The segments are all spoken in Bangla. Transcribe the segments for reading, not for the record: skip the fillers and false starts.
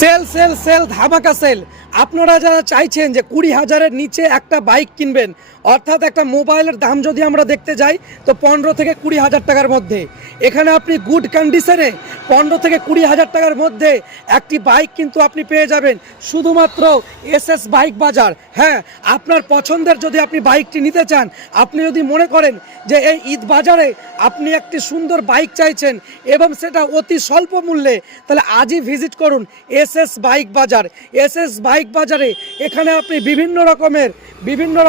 সেল সেল সেল ধামাকা সেল। আপনারা যারা চাইছেন যে 20,000-এর নিচে একটা বাইক কিনবেন, অর্থাৎ একটা মোবাইলের দাম যদি আমরা দেখতে যাই তো 15 থেকে 20,000 টাকার মধ্যে, এখানে আপনি গুড কন্ডিশনে 15 থেকে 20,000 টাকার মধ্যে একটি বাইক কিন্তু আপনি পেয়ে যাবেন শুধুমাত্র এসএস বাইক বাজার। হ্যাঁ, আপনার পছন্দের যদি আপনি বাইকটি নিতে চান, আপনি যদি মনে করেন যে এই ঈদ বাজারে আপনি একটি সুন্দর বাইক চাইছেন এবং সেটা অতি স্বল্প মূল্যে, তাহলে আজই ভিজিট করুন এসএস বাইক বাজার। এসএস বাইক বাজারে এখানে আপনি বিভিন্ন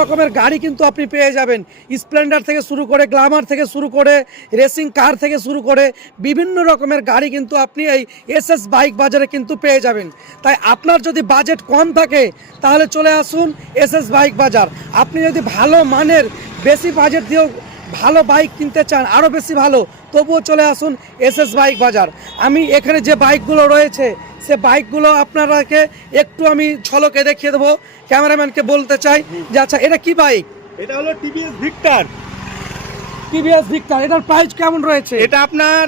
রকমের গাড়ি কিন্তু আপনি পেয়ে যাবেন। স্প্লেন্ডার থেকে শুরু করে, গ্ল্যামার থেকে শুরু করে, রেসিং কার থেকে শুরু করে বিভিন্ন রকমের গাড়ি কিন্তু আপনি এই এসএস বাইক বাজারে কিন্তু পেয়ে যাবেন। তাই আপনার যদি বাজেট কম থাকে তাহলে চলে আসুন এসএস বাইক বাজার। আপনি যদি ভালো মানের বেশি বাজেট দিয়েও ভালো বাইক কিনতে চান, আরও বেশি ভালো, তবুও চলে আসুন এসএস বাইক বাজার। আমি এখানে যে বাইকগুলো রয়েছে সে বাইকগুলো আপনারাকে একটু আমি ঝলকে দেখিয়ে দেবো। ক্যামেরাম্যানকে বলতে চাই যে আচ্ছা এটা কি বাইক? এটা হলো টিভিএস ভিক্টর। টিভিএস ভিক্টর, এটার প্রাইস কেমন রয়েছে? এটা আপনার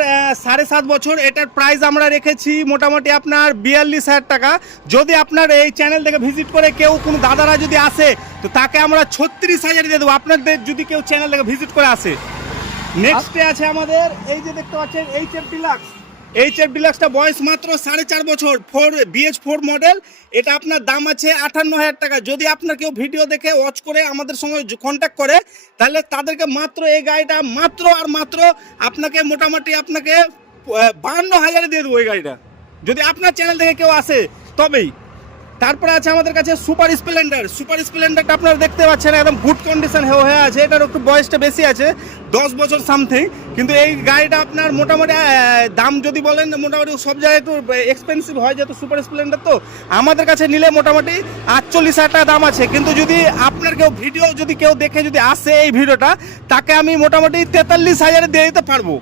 7.5 বছর। এটার প্রাইস আমরা রেখেছি মোটামুটি আপনার 42,000 টাকা। যদি আপনার এই চ্যানেল থেকে ভিজিট করে কেউ কোনো দাদারা যদি আসে তো তাকে আমরা 36,000 দিয়ে দেবো, আপনাদের যদি কেউ চ্যানেল থেকে ভিজিট করে আসে। নেক্সটে আছে আমাদের এই যে দেখতে পাচ্ছেন এইচএফ ডিলাক্স। এইচএফ ডিলাক্সটা বয়স মাত্র 4.5 বছর, BH4 মডেল। এটা আপনার দাম আছে 58,000 টাকা। যদি আপনার কেউ ভিডিও দেখে ওয়াচ করে আমাদের সঙ্গে কন্ট্যাক্ট করে তাহলে তাদেরকে মাত্র এই গাড়িটা মাত্র আপনাকে মোটামুটি আপনাকে 52,000 দিয়ে দেবো এই গাড়িটা, যদি আপনার চ্যানেল থেকে কেউ আসে তবেই। তারপরে আছে আমাদের কাছে সুপার স্প্লেন্ডার। সুপার স্প্লেন্ডারটা আপনারা দেখতে পাচ্ছেন একদম গুড কন্ডিশন হয়ে আছে। এটার একটু বয়সটা বেশি আছে, 10 বছর সামথিং। কিন্তু এই গাড়িটা আপনার মোটামুটি দাম যদি বলেন মোটামুটি সব জায়গায় একটু এক্সপেন্সিভ হয়, যেহেতু সুপার স্প্লেন্ডার। তো আমাদের কাছে নিলে মোটামুটি 48,000 টাকা দাম আছে। কিন্তু যদি আপনার কেউ ভিডিও যদি কেউ দেখে যদি আসে এই ভিডিওটা, তাকে আমি মোটামুটি 43,000 দিয়ে দিতে পারবো।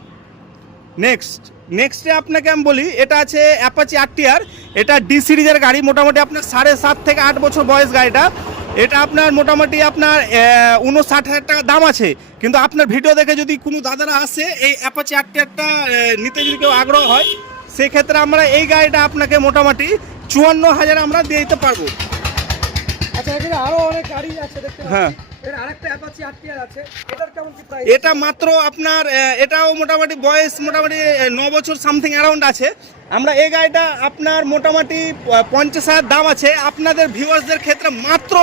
নেক্সটে আপনাকে আমি বলি, এটা আছে অ্যাপাচি আরটিআর। এটা ডি সিরিজের গাড়ি, মোটামুটি আপনার 7.5 থেকে 8 বছর বয়স গাড়িটা। এটা আপনার মোটামুটি আপনার 59,000 টাকা দাম আছে। কিন্তু আপনার ভিডিও দেখে যদি কোনো দাদারা আসে এই অ্যাপাচি আরটিআরটা নিতে যদি কেউ আগ্রহ হয়, সেক্ষেত্রে আমরা এই গাড়িটা আপনাকে মোটামুটি 54,000 আমরা দিয়ে দিতে পারবো। আচ্ছা, এখানে আরো অনেক গাড়ি আছে দেখতে পাচ্ছি। হ্যাঁ, এর আরেকটা অ্যাপাচি আরটিআর আছে, এটার কেমন কি প্রাইস? এটা মাত্র আপনার এটাও মোটামুটি বয়স মোটামুটি 9 বছর সামথিং অ্যারাউন্ড আছে। আমরা এই গাড়িটা আপনার মোটামুটি 50,000 দাম আছে। আপনাদের ভিউয়ার্সদের ক্ষেত্রে মাত্র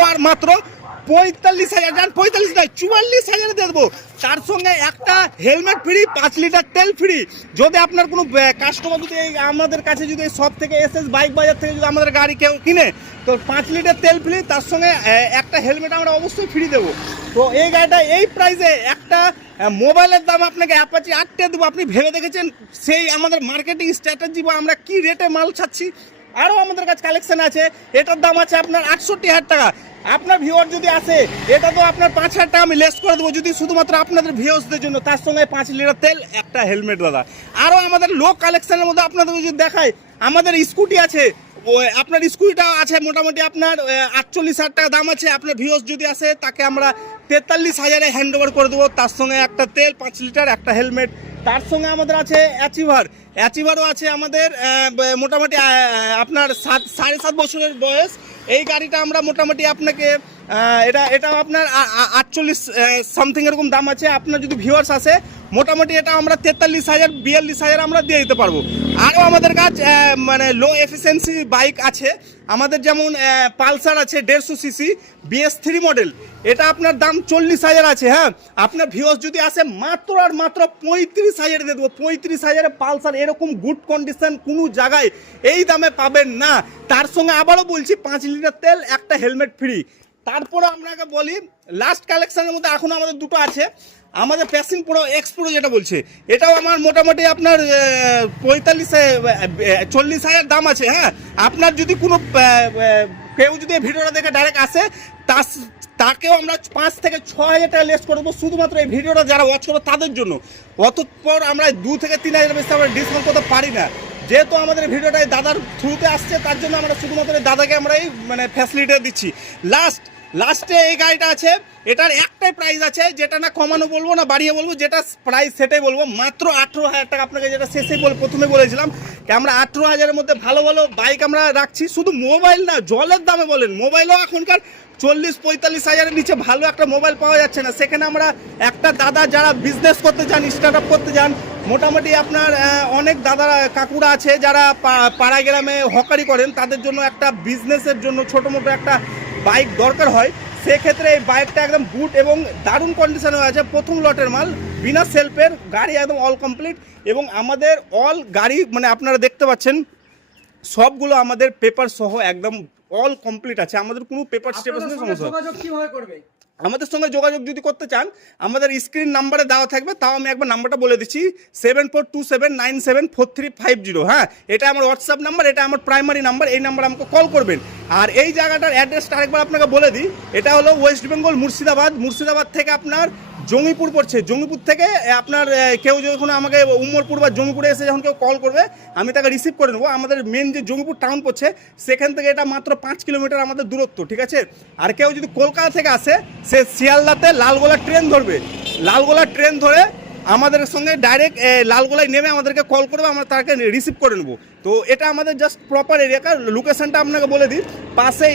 45,000, 45 নয় 44,000 দিয়ে দেবো। তার সঙ্গে একটা হেলমেট ফ্রি, 5 লিটার তেল ফ্রি। যদি আপনার কোনো কাস্টমার যদি আমাদের কাছে যদি সব থেকে এসএস বাইক বাজার থেকে যদি আমাদের গাড়ি কেউ কিনে তো 5 লিটার তেল ফ্রি, তার সঙ্গে একটা হেলমেট আমরা অবশ্যই ফ্রি দেবো। তো এই গাড়িটা এই প্রাইসে একটা মোবাইলের দাম আপনাকে অ্যাপাচি 8 দেবো। আপনি ভেবে দেখেছেন সেই আমাদের মার্কেটিং স্ট্র্যাটেজি বা আমরা কি রেটে মাল ছাড়ছি? আরও আমাদের কাছে কালেকশন আছে। এটার দাম আছে আপনার 68,000 টাকা। আপনার ভিউয়ার যদি আসে এটা তো আপনার 5,000 টাকা আমি লেস করে দেবো, যদি শুধুমাত্র আপনাদের ভিউয়ার্সদের জন্য। তার সঙ্গে 5 লিটার তেল, একটা হেলমেট দাদা। আরও আমাদের লো কালেকশনের মধ্যে আপনাদের যদি দেখায়, আমাদের স্কুটি আছে। আপনার স্কুটিটা আছে মোটামুটি আপনার 48,000 টাকা দাম আছে। আপনার ভিউয়ার্স যদি আসে তাকে আমরা 43,000 হ্যান্ড ওভার করে দেবো। তার সঙ্গে একটা তেল, 5 লিটার, একটা হেলমেট। তার সঙ্গে আমাদের আছে অ্যাচিভারও আছে আমাদের মোটামুটি আপনার 7.5 বছরের বয়স। এই গাড়িটা আমরা মোটামুটি আপনাকে এটাও আপনার 48 সামথিং এরকম দাম আছে। আপনার যদি ভিউয়ার্স আসে মোটামুটি এটা আমরা 43,000, 42,000 আমরা দিয়ে দিতে পারবো। আরও আমাদের কাছে মানে লো এফিসিয়েন্সি বাইক আছে আমাদের, যেমন পালসার আছে 150 সিসি BS3 মডেল। এটা আপনার দাম 40,000 আছে। হ্যাঁ, আপনার ভিউয়ার্স যদি আসে মাত্র 35,000 দিয়ে দেবো। 35,000 পালসার এরকম গুড কন্ডিশন কোনো জায়গায় এই দামে পাবেন না। তার সঙ্গে আবারও বলছি 5 লিটার তেল, একটা হেলমেট ফ্রি। তারপরে আপনাকে বলি লাস্ট কালেকশনের মধ্যে এখনও আমাদের দুটো আছে। আমাদের প্যাশন প্রো এক্স প্রো যেটা বলছে, এটাও আমার মোটামুটি আপনার 40,000 দাম আছে। হ্যাঁ, আপনার যদি কোনো কেউ যদি ভিডিওটা দেখে ডাইরেক্ট আসে তাকেও আমরা 5 থেকে 6,000 টাকা লেস করে দেবো, শুধুমাত্র এই ভিডিওটা যারা ওয়াচ করবে তাদের জন্য। অতঃপর আমরা 2 থেকে 3,000 বেশি আমরা ডিসকাউন্ট করতে পারি না। যেহেতু আমাদের ভিডিওটা দাদার থ্রুতে আসছে, তার জন্য আমরা শুধুমাত্র দাদাকে আমরা এই মানে ফ্যাসিলিটিটা দিচ্ছি। লাস্টে এই গাড়িটা আছে, এটার একটাই প্রাইস আছে, যেটা না কমানো বলবো না বাড়িয়ে বলবো, যেটা প্রাইস সেটাই বলবো, মাত্র 18,000 টাকা। আপনাকে যেটা প্রথমে বলেছিলাম, আমরা 18,000-এর মধ্যে ভালো ভালো বাইক আমরা রাখছি। শুধু মোবাইল না, জলের দামে বলেন, মোবাইলও এখনকার 40-45 হাজারের নিচে ভালো একটা মোবাইল পাওয়া যাচ্ছে না। সেখানে আমরা একটা দাদা যারা বিজনেস করতে চান, স্টার্ট আপ করতে চান, মোটামুটি আপনার অনেক দাদা কাকুরা আছে যারা পাড়া গ্রামে হকারি করেন, তাদের জন্য একটা বিজনেসের জন্য ছোটো মোটো একটা বাইক দরকার হয়। সেক্ষেত্রে এই বাইকটা একদম গুড এবং দারুণ কন্ডিশনে আছে, প্রথম লটের মাল, বিনা সেলফের গাড়ি, একদম অল কমপ্লিট। এবং আমাদের অল গাড়ি মানে আপনারা দেখতে পাচ্ছেন সবগুলো আমাদের পেপার সহ একদম অল কমপ্লিট আছে, আমাদের কোনো পেপার স্টেপার সমস্যা। যোগাযোগ কিভাবে করবে? আমাদের সঙ্গে যোগাযোগ যদি করতে চান আমাদের স্ক্রিন নাম্বারে দেওয়া থাকবে, তাও আমি একবার নাম্বারটা বলে দিচ্ছি 7427974350। হ্যাঁ, এটা আমার হোয়াটসঅ্যাপ নাম্বার, এটা আমার প্রাইমারি নাম্বার, এই নাম্বার আমাকে কল করবেন। আর এই জায়গাটার অ্যাড্রেসটা আরেকবার আপনাকে বলে দিই, এটা হলো ওয়েস্ট বেঙ্গল মুর্শিদাবাদ থেকে আপনার জঙ্গিপুর পড়ছে। জঙ্গিপুর থেকে আপনার কেউ যখন আমাকে উমরপুর বা জঙ্গিপুরে এসে যখন কেউ কল করবে আমি তাকে রিসিভ করে নেবো। আমাদের মেন যে জঙ্গিপুর টাউন পড়ছে সেখান থেকে এটা মাত্র 5 কিলোমিটার আমাদের দূরত্ব, ঠিক আছে। আর কেউ যদি কলকাতা থেকে আসে সে শিয়ালদাতে লালগোলা ট্রেন ধরবে, লালগোলা ট্রেন ধরে আমাদের সঙ্গে ডাইরেক্ট লালগোলায় নেমে আমাদেরকে কল করবে, আমরা তাকে রিসিভ করে নেবো। তো এটা আমাদের জাস্ট প্রপার এরিয়াকার লোকেশনটা আপনাকে বলে দিই, পাশে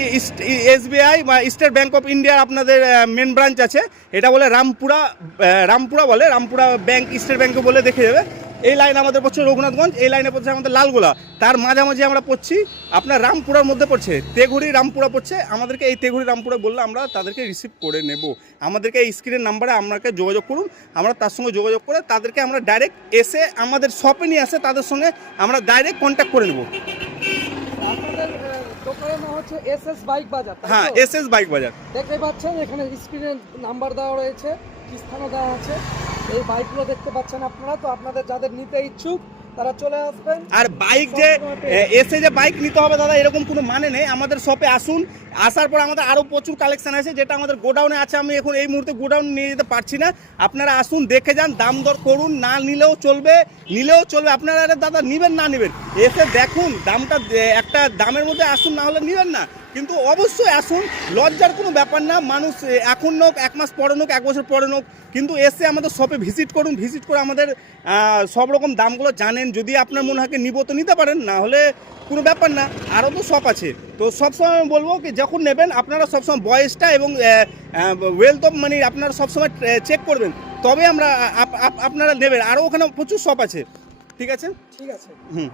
SBI বা স্টেট ব্যাঙ্ক অফ ইন্ডিয়ার আপনাদের মেন ব্রাঞ্চ আছে, এটা বলে রামপুরা বলে, রামপুরা ব্যাঙ্ক, স্টেট ব্যাঙ্কে বলে দেখে যাবে। এই লাইন আমাদের পড়ছে রঘুনাথগঞ্জ, এই লাইনে পড়ছে আমাদের লালগোলা, তার মাঝামাঝি আমরা পড়ছি আপনার রামপুরার মধ্যে পড়ছে, তেঘুরি রামপুরা পড়ছে। আমাদেরকে এই তেঘুরি রামপুরা বললে আমরা তাদেরকে রিসিভ করে নেব। আমাদেরকে এই স্ক্রিনের নাম্বারে আপনাকে যোগাযোগ করুন, আমরা তার সঙ্গে যোগাযোগ করে তাদেরকে আমরা ডাইরেক্ট এসে আমাদের শপে নিয়ে আসে, তাদের সঙ্গে আমরা ডাইরেক্ট কন্ট্যাক্ট করে নেব। আপনাদের দোকানের নাম হচ্ছে SS বাইক বাজার, তাই তো? হ্যাঁ, SS বাইক বাজার। দেখতে পাচ্ছেন এখানে স্ক্রিনে নাম্বার দেওয়া রয়েছে, স্থানও দেওয়া আছে, এই বাইকগুলো দেখতে পাচ্ছেন আপনারা। তো আপনাদের যাদের নিতে ইচ্ছুক তারা চলে আসবেন। আর বাইক যে এসে যে বাইক নিতে হবে দাদা এরকম কোনো মানে নেই, আমাদের শপে আসুন, আসার পর আমাদের আরও প্রচুর কালেকশন আছে যেটা আমাদের গোডাউনে আছে, আমি এখন এই মুহূর্তে গোডাউন নিয়ে যেতে পারছি না। আপনারা আসুন, দেখে যান, দাম দর করুন, না নিলেও চলবে, নিলেও চলবে। আপনারা আরে দাদা নেবেন না নেবেন এসে দেখুন, দামটা একটা দামের মধ্যে আসুন, না হলে নেবেন না, কিন্তু অবশ্যই আসুন, লজ্জার কোনো ব্যাপার না। মানুষ এখন নোক, 1 মাস পরে নোক, 1 বছর পরে নোক, কিন্তু এসে আমাদের শপে ভিজিট করুন, ভিজিট করে আমাদের সব রকম দামগুলো জানেন। যদি আপনার মনে হয় নিব তো নিতে পারেন, না হলে কোনো ব্যাপার না, আরও তো শপ আছে। তো সবসময় আমি বলবো কি যখন নেবেন আপনারা সবসময় বয়সটা এবং ওয়েলথ অফ মানি আপনারা সবসময় চেক করবেন, তবে আমরা আপনারা নেবেন। আরও ওখানে প্রচুর শপ আছে, ঠিক আছে? ঠিক আছে। হুম।